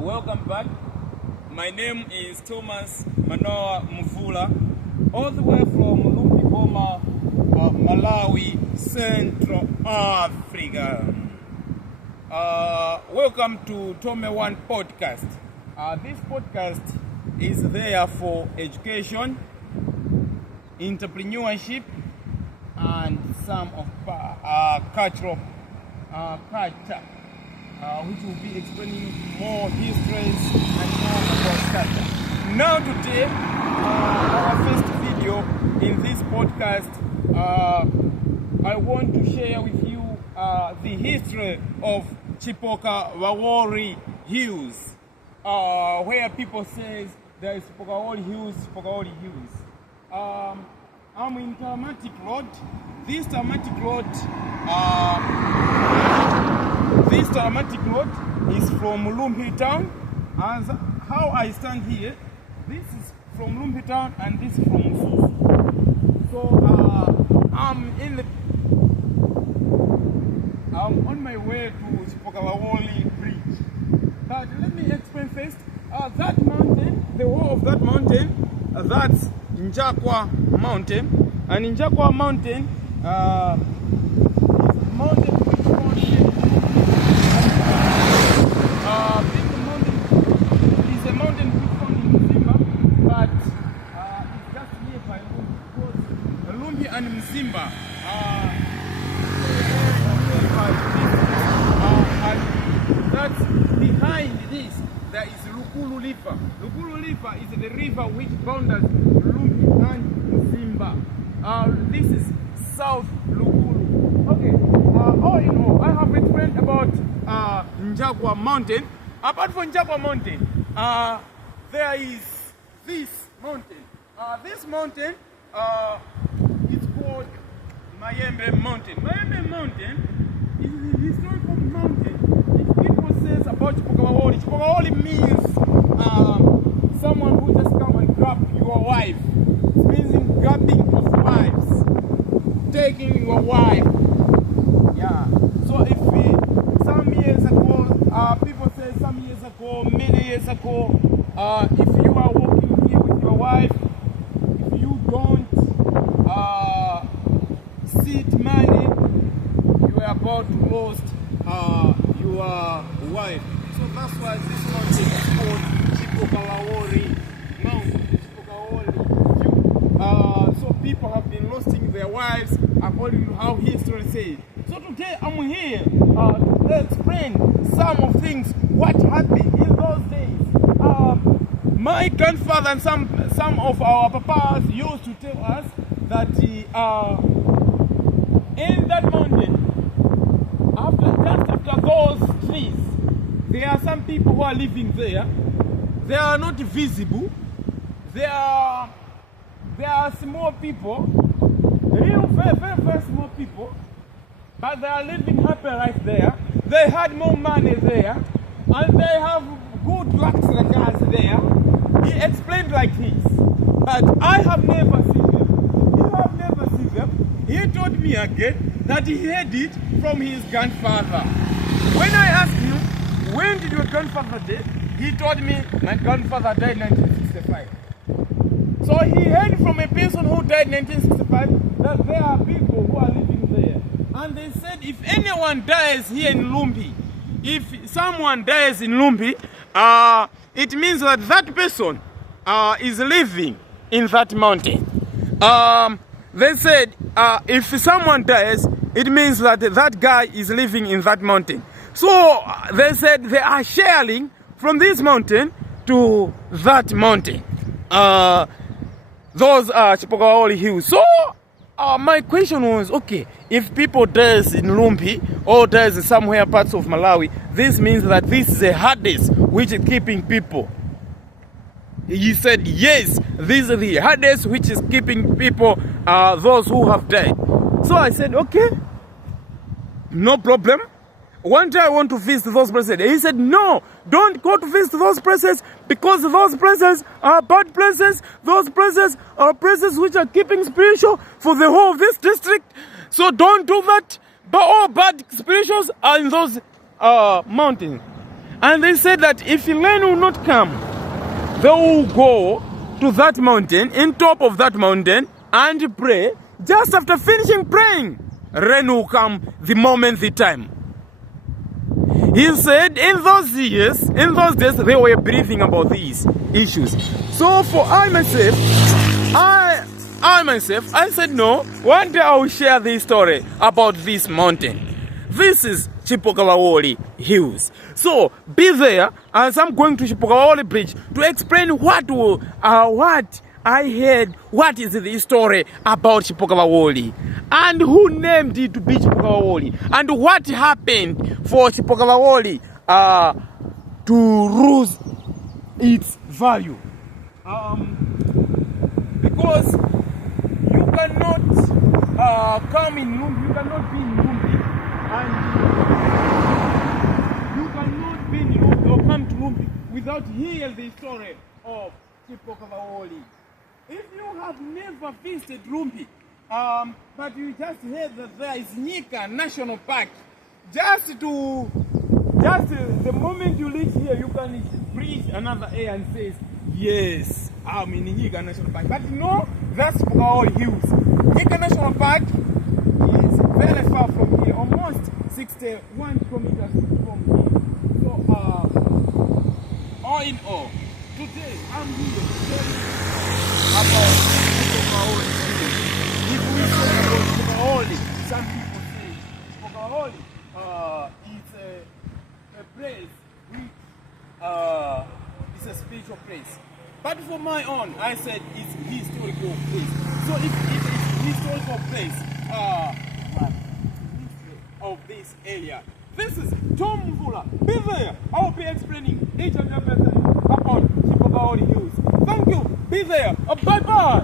Welcome back. My name is Thomas Manoa Mvula, all the way from Rumphi, Malawi, Central Africa. Welcome to Tome One Podcast. This podcast is there for education, entrepreneurship, and some of culture, which will be explaining more histories and more about culture. Now today, our first video in this podcast, I want to share with you the history of Chipoka waboli Hills, where people say there is Chipoka waboli Hills, Chipoka waboli Hills. I'm in Tarmatic Road. This Tarmatic Road is from Rumphi town. As how I stand here, this is from Rumphi town and this is from Mususu. So I'm on my way to Chipoka waboli Bridge. But let me explain first. That mountain, the wall of that mountain, that's Njakwa Mountain, and Njakwa Mountain is a mountain which found is a mountain which found in Mzimba, but it's just nearby Rumphi and Mzimba. And that's behind this. There is Lukulu River. Lukulu River is the river which boundaries Rumphi and Mzimba. This is South Lukulu. Okay, all in all, I have explained about Njakwa Mountain. Apart from Njakwa Mountain, there is this mountain. This mountain is called Mayembe Mountain. Mayembe Mountain is a historical mountain. If people say about Chipoka waboli, Chipoka waboli means someone who just come and grab your wife. It means grabbing of wives, taking your wife. Yeah. So if some years ago, people say some years ago, many years ago, if you are walking here with your wife, if you don't seed money, you are about to lose your wife. So that's why this mountain is called Chipoka waboli Mountain. Chipoka waboli. So people have been losing their wives according to how history says. So today I'm here to explain some of things what happened in those days. My grandfather and some of our papas used to tell us that in that mountain, just after those trees, there are some people who are living there. They are not visible. They are small people, real very, very, very small people, but they are living happy right there. They had more money there, and they have good luxury cars there. He explained like this, but I have never seen them. You have never seen them. He told me again that he heard it from his grandfather. When I asked him, when did your grandfather die? He told me, my grandfather died in 1965. So he heard from a person who died in 1965 that there are people who are living there. And they said if anyone dies here in Rumphi, if someone dies in Rumphi, it means that that person is living in that mountain. They said if someone dies, it means that that guy is living in that mountain. So they said they are sharing from this mountain to that mountain. Those are Chipoka waboli Hills. So my question was, okay, if people dies in Rumphi or dies in somewhere parts of Malawi, this means that this is a hardest which is keeping people. He said, yes, this is the hardest which is keeping people, those who have died. So I said, okay, no problem. One day I want to visit those places. He said, no, don't go to visit those places because those places are bad places. Those places are places which are keeping spiritual for the whole of this district. So don't do that. But all bad spirituals are in those mountains. And they said that if rain will not come, they will go to that mountain, in top of that mountain, and pray. Just after finishing praying, rain will come the moment, the time. He said in those years, in those days, they were breathing about these issues. So for I myself, I said no, one day I will share this story about this mountain. This is Chipoka Waboli Hills. So be there as I'm going to Chipoka Waboli Bridge to explain what I heard, what is the story about Chipoka Waboli, and who named it to be Chipoka Waboli, and what happened for Chipoka Waboli to lose its value. Because you cannot come in Rumphi, you cannot be in Rumphi, and you cannot be in Rumphi or come to Rumphi without hearing the story of Chipoka Waboli. If you have never visited Rumphi, but you just heard that there is Nika National Park, the moment you reach here, you can breathe another air and say, yes, I'm in Nika National Park. But no, that's Waboli Hills. Nika National Park is very far from here, almost 61 kilometers from here. So, all in all, today I'm here to tell you about Chipoka Waboli. If we say about Chipoka Waboli, some people say Chipoka Waboli is a place which is a spiritual place. But for my own, I said it's a historical place. So if it's a historical place of this area, this is Tom Mvula. Be there. I'll be explaining each and everything about Chipoka Waboli Hills. Thank you. Be there. Bye-bye.